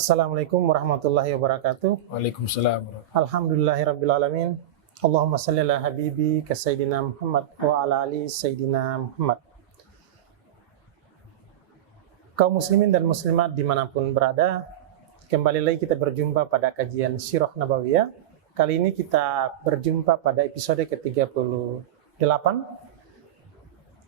Assalamualaikum warahmatullahi wabarakatuh. Waalaikumsalam. Alhamdulillahirrabbilalamin. Allahumma salli ala habibi ka Sayyidina Muhammad wa ala ali Sayyidina Muhammad. Kaum muslimin dan muslimat dimanapun berada, kembali lagi kita berjumpa pada kajian Sirah Nabawiyah. Kali ini kita berjumpa pada episode ke-38.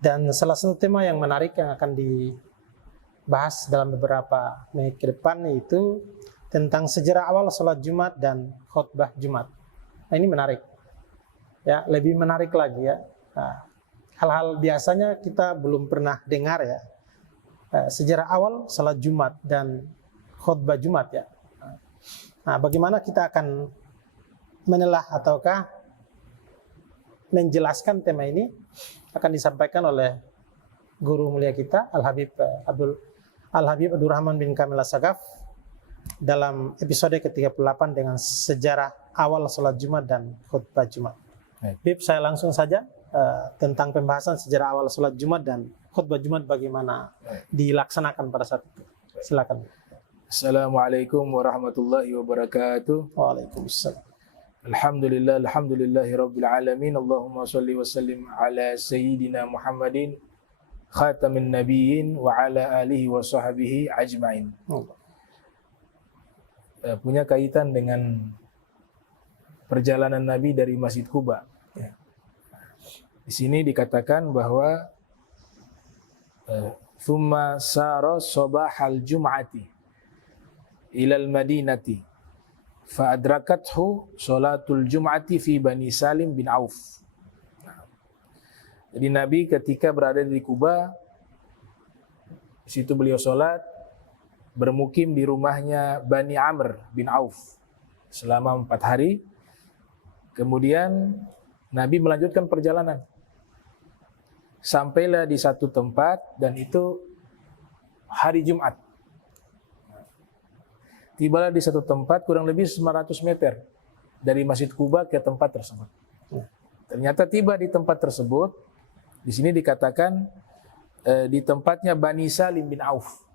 Dan salah satu tema yang menarik yang akan dibahas dalam beberapa menit ke depan yaitu tentang sejarah awal sholat Jumat dan khutbah Jumat. Nah, ini menarik. Ya, lebih menarik lagi ya. Nah, hal-hal biasanya kita belum pernah dengar ya. Sejarah awal sholat Jumat dan khutbah Jumat ya. Nah, bagaimana kita akan menelah ataukah menjelaskan tema ini akan disampaikan oleh guru mulia kita Al-Habib Abdurrahman bin Kamil As-Sagaf dalam episode ke-38 dengan sejarah awal sholat Jumat dan khutbah Jumat. Bib, saya langsung saja tentang pembahasan sejarah awal sholat Jumat dan khutbah Jumat bagaimana dilaksanakan pada saat itu. Silakan. Assalamualaikum warahmatullahi wabarakatuh. Waalaikumsalam. Alhamdulillahi rabbil alamin. Allahumma salli wa sallim ala sayyidina Muhammadin khatamin nabiyyin wa ala alihi wa sahbihi ajma'in. Punya kaitan dengan perjalanan Nabi dari Masjid Quba. Di sini dikatakan bahwa thumma sara sabahal jum'ati ilal madinati fa adrakathu salatul jum'ati fi Bani Salim bin Auf. Jadi Nabi ketika berada di Quba, di situ beliau sholat, bermukim di rumahnya Bani Amr bin Auf selama 4 hari. Kemudian Nabi melanjutkan perjalanan. Sampailah di satu tempat dan itu hari Jumat. Tibalah di satu tempat kurang lebih 900 meter dari Masjid Quba ke tempat tersebut. Ternyata tiba di tempat tersebut, di sini dikatakan di tempatnya Bani Salim bin Auf.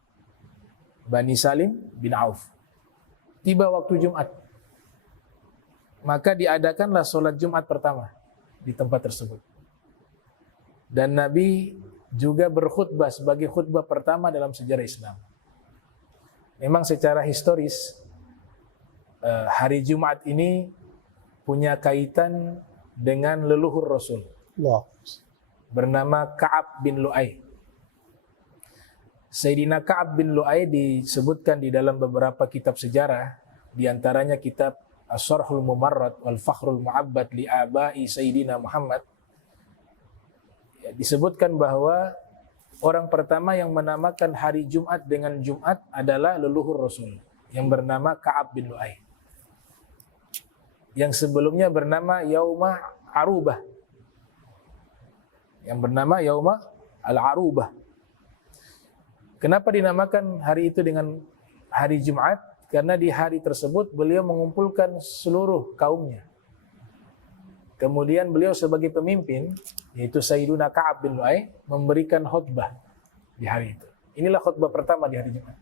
Bani Salim bin Auf. Tiba waktu Jumat. Maka diadakanlah sholat Jumat pertama di tempat tersebut. Dan Nabi juga berkhutbah sebagai khutbah pertama dalam sejarah Islam. Memang secara historis hari Jumat ini punya kaitan dengan leluhur Rasul. Bernama Ka'ab bin Lu'ay. Sayyidina Ka'ab bin Lu'ay disebutkan di dalam beberapa kitab sejarah, di antaranya kitab As-Sarhul Mumarrad wal Fakhrul Mu'abbad li Abai Sayyidina Muhammad. Disebutkan bahwa orang pertama yang menamakan hari Jumat dengan Jumat adalah leluhur Rasul yang bernama Ka'ab bin Lu'ay. Yang sebelumnya bernama Yauma Arubah. Yang bernama Yauma Al-Arubah. Kenapa dinamakan hari itu dengan hari Jumat? Karena di hari tersebut beliau mengumpulkan seluruh kaumnya. Kemudian beliau sebagai pemimpin, yaitu Sayyiduna Ka'ab bin Lu'ay, memberikan khutbah di hari itu. Inilah khutbah pertama di hari Jumat.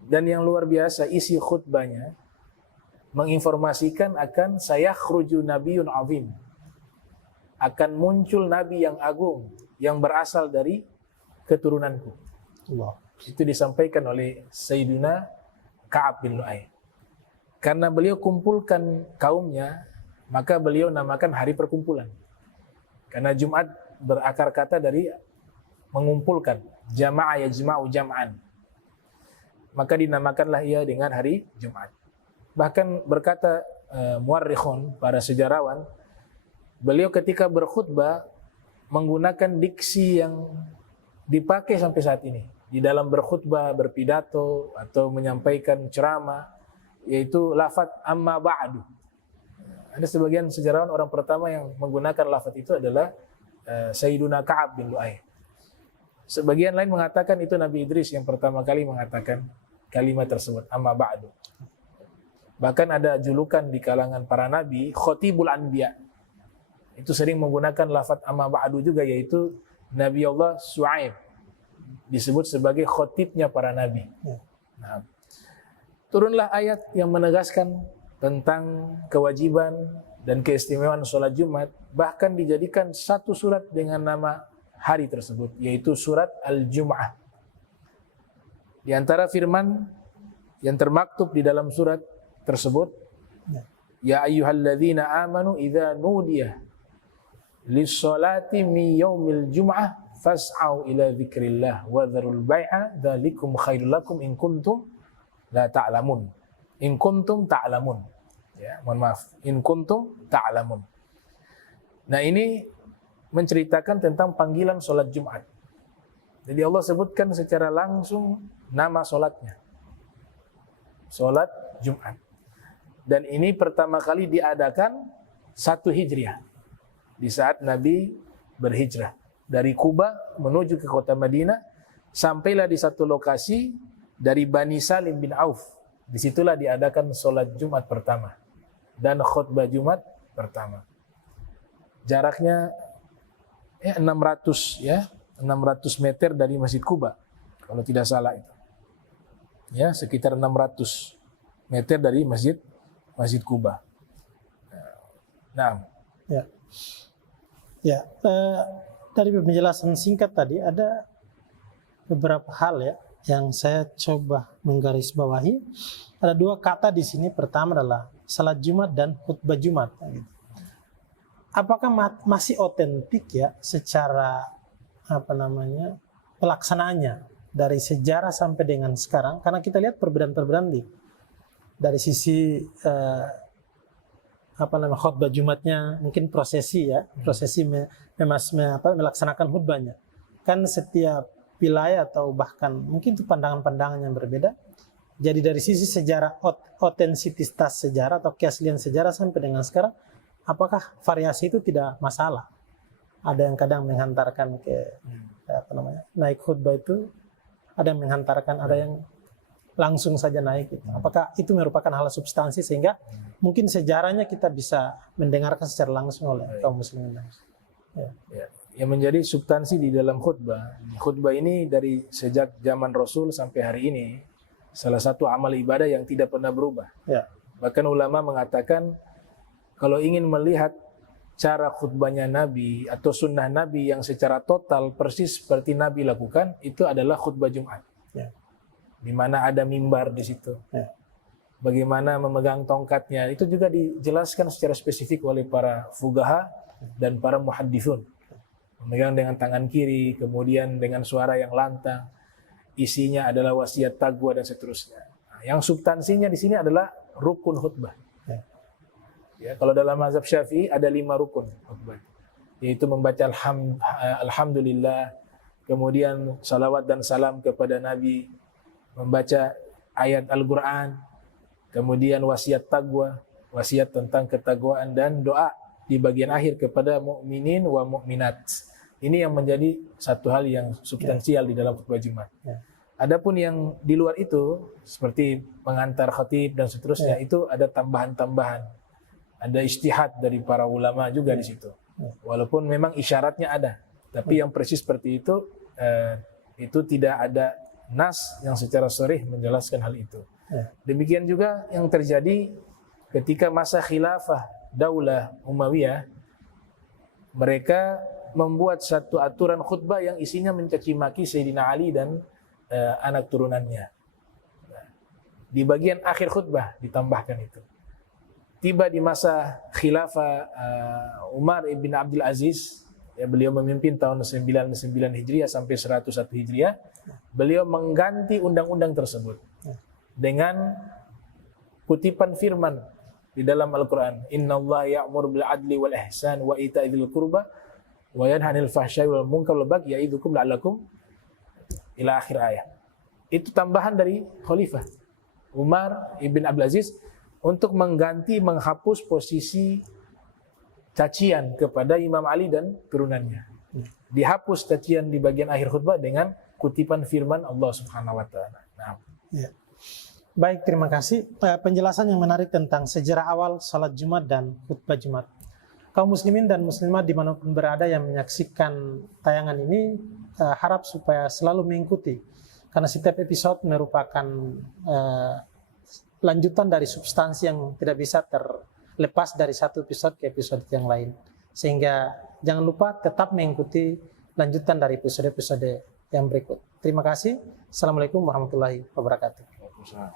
Dan yang luar biasa, isi khutbahnya menginformasikan akan sayakhruju nabiyyun azim. Akan muncul nabi yang agung, yang berasal dari keturunanku. Allah. Itu disampaikan oleh Sayyiduna Ka'ab bin Lu'ay. Karena beliau kumpulkan kaumnya, maka beliau namakan hari perkumpulan. Karena Jumat berakar kata dari mengumpulkan, jama'a yajma'u jam'an. Maka dinamakanlah ia dengan hari Jumat. Bahkan berkata muarrikhun, para sejarawan, beliau ketika berkhutbah menggunakan diksi yang dipakai sampai saat ini di dalam berkhutbah, berpidato atau menyampaikan ceramah, yaitu lafaz amma ba'du. Ada sebagian sejarawan orang pertama yang menggunakan lafaz itu adalah Sayyiduna Ka'ab bin Lu'ay. Sebagian lain mengatakan itu Nabi Idris yang pertama kali mengatakan kalimat tersebut, amma ba'du. Bahkan ada julukan di kalangan para nabi, Khotibul Anbiya. Itu sering menggunakan lafaz amma ba'du juga, yaitu Nabi Allah Shu'aib disebut sebagai khotibnya para nabi. Nah, turunlah ayat yang menegaskan tentang kewajiban dan keistimewaan sholat Jumat, bahkan dijadikan satu surat dengan nama hari tersebut, yaitu surat Al-Jum'ah. Di antara firman yang termaktub di dalam surat tersebut, ya ayyuhalladzina amanu idza nudiya lis-sholati min yaumil jum'ah fas'au ila dzikrillah wa dzarul bai'a dzalikum khairul lakum in kuntum la ta'lamun. In kuntum ta'lamun. Ya, mohon maaf. In kuntum ta'lamun. Nah, ini menceritakan tentang panggilan sholat Jumat. Jadi Allah sebutkan secara langsung nama sholatnya. Sholat Jumat. Dan ini pertama kali diadakan 1 Hijriah. Di saat Nabi berhijrah. Dari Kuba menuju ke kota Madinah. Sampailah di satu lokasi dari Bani Salim bin Auf. Disitulah diadakan sholat Jumat pertama. Dan khutbah Jumat pertama. Jaraknya 600 meter dari Masjid Kuba, kalau tidak salah itu. Ya, sekitar 600 meter dari Masjid Kuba. Nah, dari penjelasan singkat tadi ada beberapa hal ya yang saya coba menggarisbawahi. Ada 2 kata di sini. Pertama adalah salat Jumat dan khutbah Jumat. Apakah masih otentik ya secara pelaksanaannya dari sejarah sampai dengan sekarang? Karena kita lihat perbedaan-perbedaan dari sisi khutbah Jumatnya, mungkin prosesi ya, melaksanakan khutbahnya. Kan setiap wilayah atau bahkan mungkin itu pandangan-pandangan yang berbeda. Jadi dari sisi sejarah, otentisitas sejarah atau keaslian sejarah sampai dengan sekarang, apakah variasi itu tidak masalah? Ada yang kadang menghantarkan ke naik khutbah itu, ada yang menghantarkan, ada yang langsung saja naik. Gitu. Apakah itu merupakan hal substansi sehingga mungkin sejarahnya kita bisa mendengarkan secara langsung oleh kaum muslimin? Yang menjadi substansi di dalam khutbah. Khutbah ini dari sejak zaman Rasul sampai hari ini salah satu amal ibadah yang tidak pernah berubah. Bahkan ulama mengatakan kalau ingin melihat cara khutbahnya Nabi atau sunnah Nabi yang secara total persis seperti Nabi lakukan, itu adalah khutbah Jumat. Di mana ada mimbar di situ. Bagaimana memegang tongkatnya, itu juga dijelaskan secara spesifik oleh para fuqaha dan para muhaddithun. Memegang dengan tangan kiri, kemudian dengan suara yang lantang. Isinya adalah wasiat taqwa dan seterusnya. Nah, yang substansinya di sini adalah rukun khutbah. Ya, kalau dalam mazhab Syafi'i ada 5 rukun khutbah, yaitu membaca alhamdulillah, kemudian salawat dan salam kepada Nabi, membaca ayat Al-Quran, kemudian wasiat taqwa, wasiat tentang ketakwaan, dan doa di bagian akhir kepada mukminin wa mukminat. Ini yang menjadi satu hal yang substansial di dalam khutbah Jumat. Adapun yang di luar itu seperti pengantar khatib dan seterusnya, itu ada tambahan-tambahan. Ada ijtihad dari para ulama juga di situ. Walaupun memang isyaratnya ada, tapi yang persis seperti itu tidak ada nas yang secara sharih menjelaskan hal itu. Demikian juga yang terjadi ketika masa khilafah Daulah Umayyah, mereka membuat satu aturan khutbah yang isinya mencaci maki Sayyidina Ali dan anak turunannya. Di bagian akhir khutbah ditambahkan itu. Tiba di masa khilafah Umar ibn Abdul Aziz, ya, beliau memimpin tahun 99 Hijriah sampai 101 Hijriah, beliau mengganti undang-undang tersebut dengan kutipan firman di dalam Al-Quran, Innallaha ya'muru bil adli wal ihsan wa ita'i dzil qurba wa yanha 'anil fahsya'i wal munkar wal bagyi ya'idzukum la'allakum ila akhir ayat. Itu tambahan dari Khalifah Umar ibn Abdul Aziz untuk mengganti, menghapus posisi cacian kepada Imam Ali dan turunannya. Dihapus cacian di bagian akhir khutbah dengan kutipan firman Allah Subhanahu wa taala. Nah. Baik, terima kasih. Penjelasan yang menarik tentang sejarah awal salat Jumat dan khutbah Jumat. Kaum muslimin dan muslimat dimanapun berada yang menyaksikan tayangan ini, harap supaya selalu mengikuti. Karena setiap episode merupakan lanjutan dari substansi yang tidak bisa terlepas dari satu episode ke episode yang lain. Sehingga jangan lupa tetap mengikuti lanjutan dari episode-episode yang berikut. Terima kasih. Assalamualaikum warahmatullahi wabarakatuh.